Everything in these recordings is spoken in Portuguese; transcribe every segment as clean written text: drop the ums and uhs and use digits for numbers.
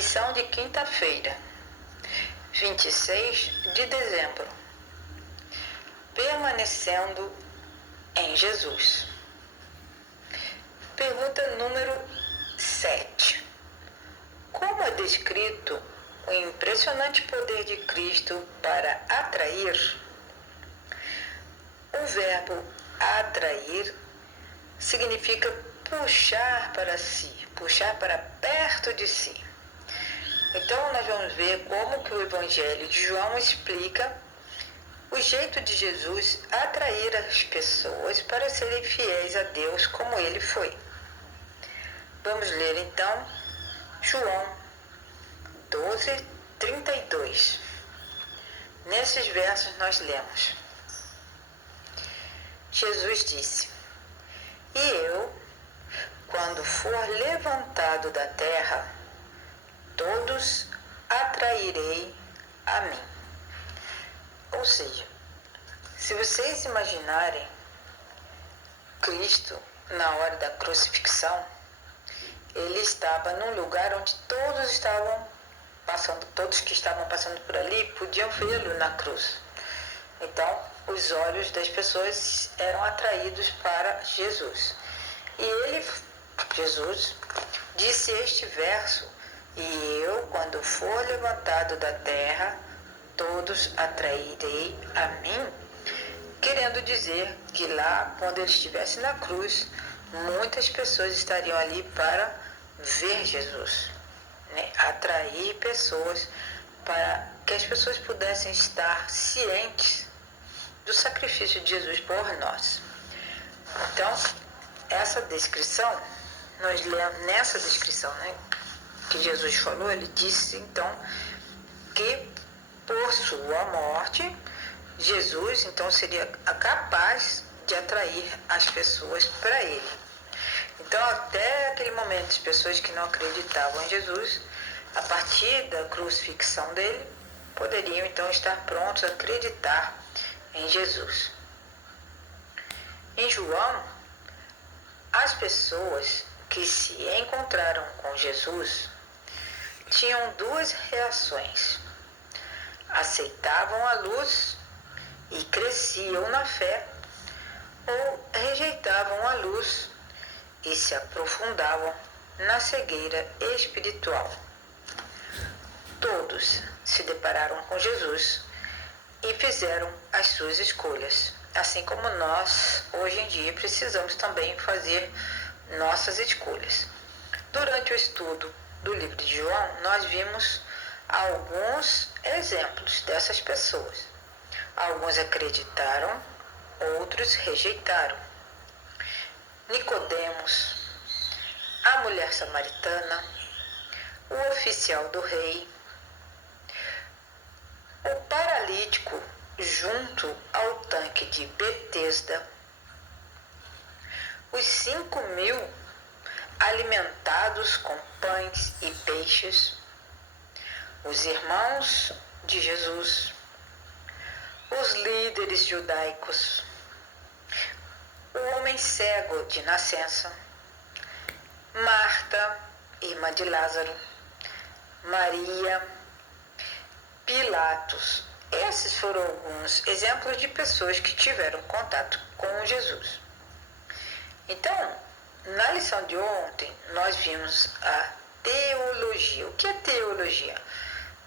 Lição de quinta-feira, 26 de dezembro. Permanecendo em Jesus. Pergunta número 7. Como é descrito o impressionante poder de Cristo para atrair? O verbo atrair significa puxar para si, puxar para perto de si. Então nós vamos ver como que o Evangelho de João explica o jeito de Jesus atrair as pessoas para serem fiéis a Deus como ele foi. Vamos ler então João 12:32. Nesses versos nós lemos: Jesus disse: "E eu, quando for levantado da terra, todos atrairei a mim." Ou seja, se vocês imaginarem Cristo na hora da crucifixão, ele estava num lugar onde todos que estavam passando por ali podiam vê-lo na cruz. Então, os olhos das pessoas eram atraídos para Jesus. E Jesus, disse este verso: "E eu, quando for levantado da terra, todos atrairei a mim", querendo dizer que lá, quando ele estivesse na cruz, muitas pessoas estariam ali para ver Jesus, né? Atrair pessoas para que as pessoas pudessem estar cientes do sacrifício de Jesus por nós. Então, essa descrição, nós lemos nessa descrição, né, que Jesus falou, ele disse então que por sua morte, Jesus então seria capaz de atrair as pessoas para ele. Então, até aquele momento, as pessoas que não acreditavam em Jesus, a partir da crucifixão dele, poderiam então estar prontos a acreditar em Jesus. Em João, as pessoas que se encontraram com Jesus tinham duas reações: aceitavam a luz e cresciam na fé, ou rejeitavam a luz e se aprofundavam na cegueira espiritual. Todos se depararam com Jesus e fizeram as suas escolhas, assim como nós, hoje em dia, precisamos também fazer nossas escolhas. Durante o estudo do livro de João, nós vimos alguns exemplos dessas pessoas. Alguns acreditaram, outros rejeitaram. Nicodemos, a mulher samaritana, o oficial do rei, o paralítico junto ao tanque de Betesda, os 5.000 alimentados com pães e peixes, os irmãos de Jesus, os líderes judaicos, o homem cego de nascença, Marta, irmã de Lázaro, Maria, Pilatos. Esses foram alguns exemplos de pessoas que tiveram contato com Jesus. Então, na lição de ontem, nós vimos a teologia. O que é teologia?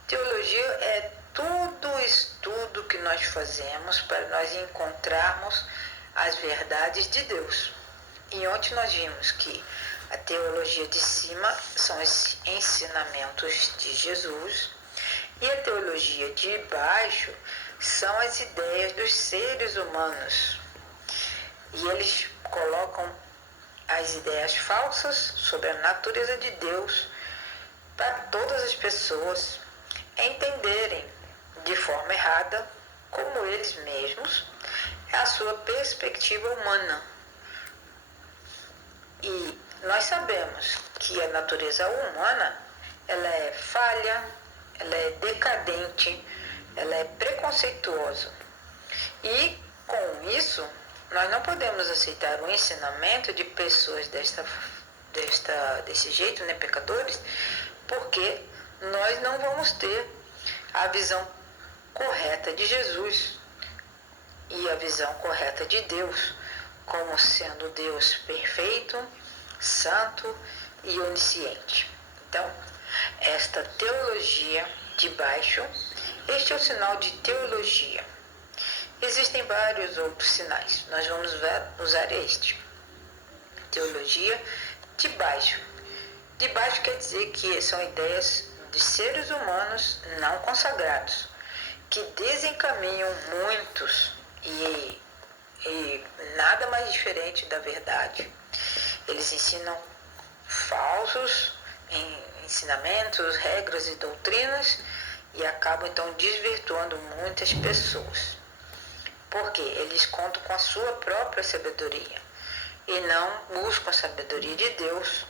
Teologia é todo o estudo que nós fazemos para nós encontrarmos as verdades de Deus. E ontem nós vimos que a teologia de cima são os ensinamentos de Jesus e a teologia de baixo são as ideias dos seres humanos. E eles colocam as ideias falsas sobre a natureza de Deus para todas as pessoas entenderem de forma errada, como eles mesmos, a sua perspectiva humana. E nós sabemos que a natureza humana, ela é falha, ela é decadente, ela é preconceituosa. E com isso, nós não podemos aceitar o ensinamento de pessoas desse jeito, né, pecadores, porque nós não vamos ter a visão correta de Jesus e a visão correta de Deus, como sendo Deus perfeito, santo e onisciente. Então, esta teologia de baixo, este é o sinal de teologia. Existem vários outros sinais, nós vamos usar este. Teologia de baixo. De baixo quer dizer que são ideias de seres humanos não consagrados, que desencaminham muitos e nada mais diferente da verdade. Eles ensinam falsos ensinamentos, regras e doutrinas e acabam então desvirtuando muitas pessoas. Porque eles contam com a sua própria sabedoria e não buscam a sabedoria de Deus,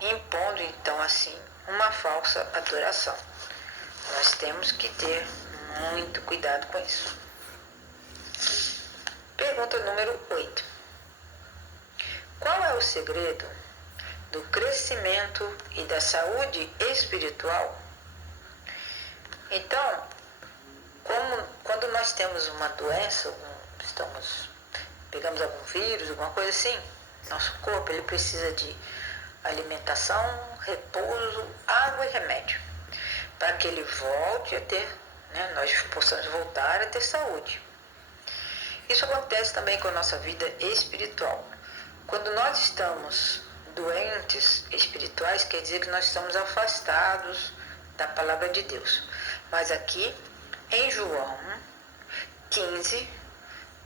impondo então assim uma falsa adoração. Nós temos que ter muito cuidado com isso. Pergunta número 8. Qual é o segredo do crescimento e da saúde espiritual? Então, quando nós temos uma doença, pegamos algum vírus, alguma coisa assim, nosso corpo ele precisa de alimentação, repouso, água e remédio, para que ele volte a ter, nós possamos voltar a ter saúde. Isso acontece também com a nossa vida espiritual. Quando nós estamos doentes espirituais, quer dizer que nós estamos afastados da palavra de Deus. Mas aqui, em João 15,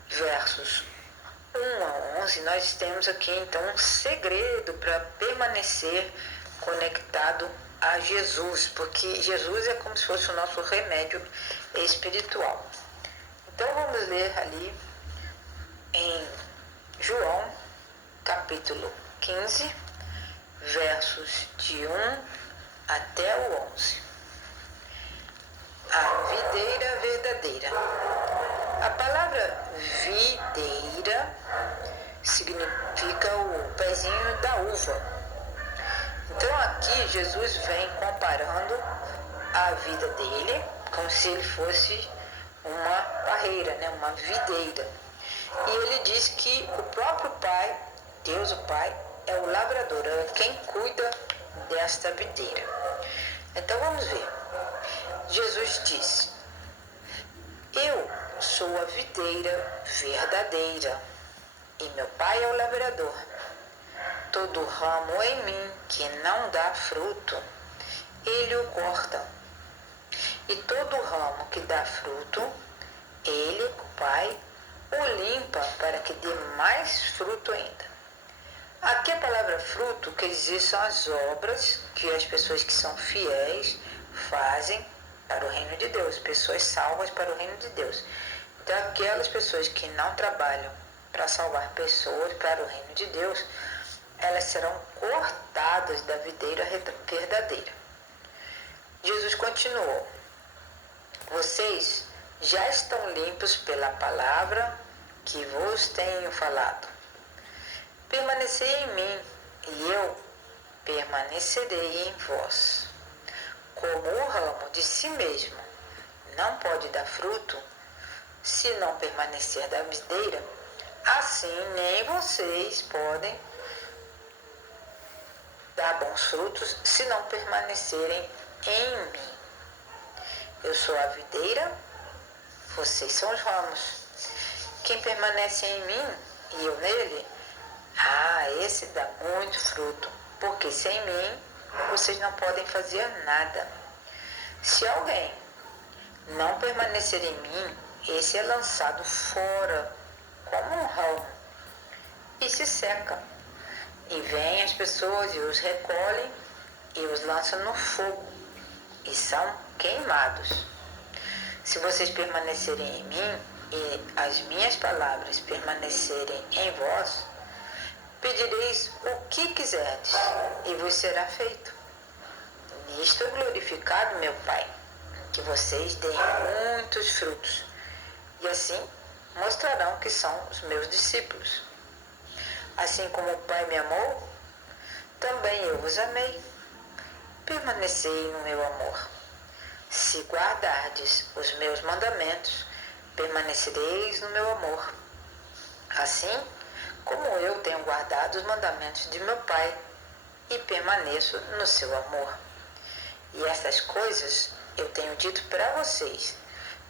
versos 1 a 11, nós temos aqui então um segredo para permanecer conectado a Jesus, porque Jesus é como se fosse o nosso remédio espiritual. Então vamos ler ali em João, capítulo 15, versos de 1 até o 11. A videira verdadeira. A palavra videira significa o pezinho da uva. Então aqui Jesus vem comparando a vida dele como se ele fosse uma parreira, uma videira. E ele diz que o próprio Pai, Deus o Pai, é o lavrador, é quem cuida desta videira. Então vamos ver. Jesus diz: eu sou a videira verdadeira e meu Pai é o lavrador. Todo ramo em mim que não dá fruto, ele o corta. E todo ramo que dá fruto, ele, o Pai, o limpa para que dê mais fruto ainda. Aqui a palavra fruto quer dizer são as obras que as pessoas que são fiéis fazem para o reino de Deus, pessoas salvas para o reino de Deus. Então aquelas pessoas que não trabalham para salvar pessoas para o reino de Deus, elas serão cortadas da videira verdadeira. Jesus continuou: vocês já estão limpos pela palavra que vos tenho falado. Permanecei em mim e eu permanecerei em vós. Como o ramo de si mesmo não pode dar fruto se não permanecer da videira, assim nem vocês podem dar bons frutos se não permanecerem em mim. Eu sou a videira, vocês são os ramos. Quem permanece em mim e eu nele, esse dá muito fruto, porque sem mim vocês não podem fazer nada. Se alguém não permanecer em mim, esse é lançado fora como um ramo e se seca. E vêm as pessoas e os recolhem e os lançam no fogo e são queimados. Se vocês permanecerem em mim e as minhas palavras permanecerem em vós, pedireis o que quiserdes e vos será feito. Nisto é glorificado meu Pai, que vocês deem muitos frutos, e assim mostrarão que são os meus discípulos. Assim como o Pai me amou, também eu vos amei. permanecei no meu amor. Se guardardes os meus mandamentos, permanecereis no meu amor. Assim como eu tenho guardado os mandamentos de meu Pai e permaneço no seu amor. E estas coisas eu tenho dito para vocês,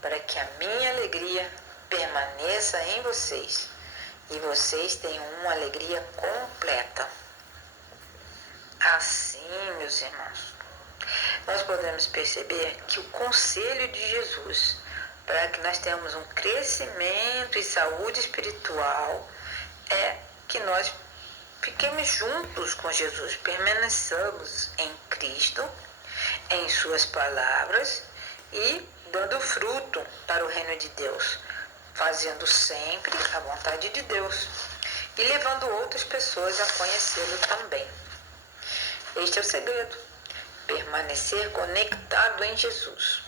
para que a minha alegria permaneça em vocês e vocês tenham uma alegria completa. Assim, meus irmãos, nós podemos perceber que o conselho de Jesus para que nós tenhamos um crescimento e saúde espiritual é que nós fiquemos juntos com Jesus, permaneçamos em Cristo, em suas palavras e dando fruto para o reino de Deus, fazendo sempre a vontade de Deus e levando outras pessoas a conhecê-lo também. Este é o segredo, permanecer conectado em Jesus.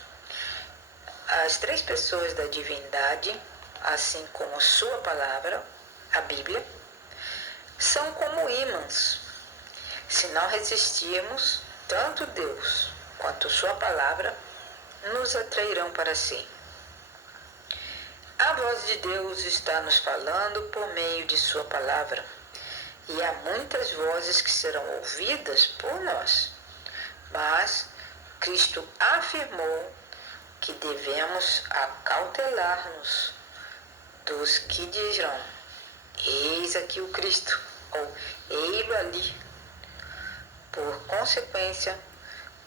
As três pessoas da divindade, assim como sua palavra, a Bíblia, são como ímãs. Se não resistirmos, tanto Deus quanto sua palavra nos atrairão para si. A voz de Deus está nos falando por meio de sua palavra, e há muitas vozes que serão ouvidas por nós. Mas Cristo afirmou que devemos acautelar-nos dos que dirão: eis aqui o Cristo, ou ei-lo ali. Por consequência,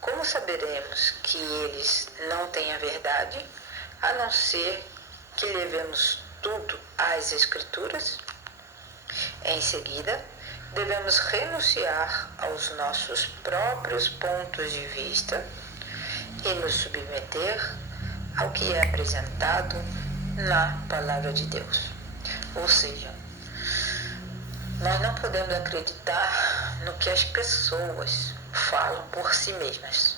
como saberemos que eles não têm a verdade, a não ser que levemos tudo às Escrituras? Em seguida, devemos renunciar aos nossos próprios pontos de vista e nos submeter ao que é apresentado na Palavra de Deus. Ou seja, nós não podemos acreditar no que as pessoas falam por si mesmas.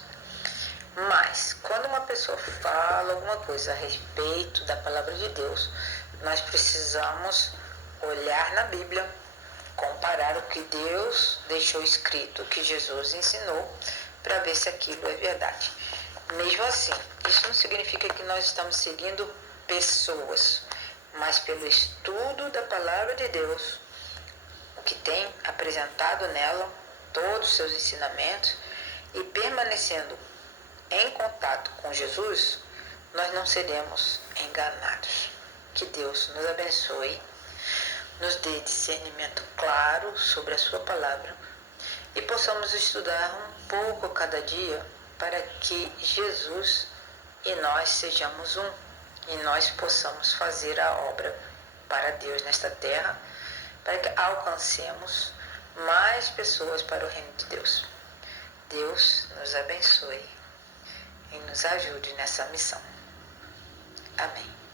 Mas, quando uma pessoa fala alguma coisa a respeito da Palavra de Deus, nós precisamos olhar na Bíblia, comparar o que Deus deixou escrito, o que Jesus ensinou, para ver se aquilo é verdade. Mesmo assim, isso não significa que nós estamos seguindo pessoas, mas pelo estudo da Palavra de Deus, o que tem apresentado nela, todos os seus ensinamentos, e permanecendo em contato com Jesus, nós não seremos enganados. Que Deus nos abençoe, nos dê discernimento claro sobre a sua palavra e possamos estudar um pouco cada dia para que Jesus e nós sejamos um e nós possamos fazer a obra para Deus nesta terra, para que alcancemos mais pessoas para o reino de Deus. Deus nos abençoe e nos ajude nessa missão. Amém.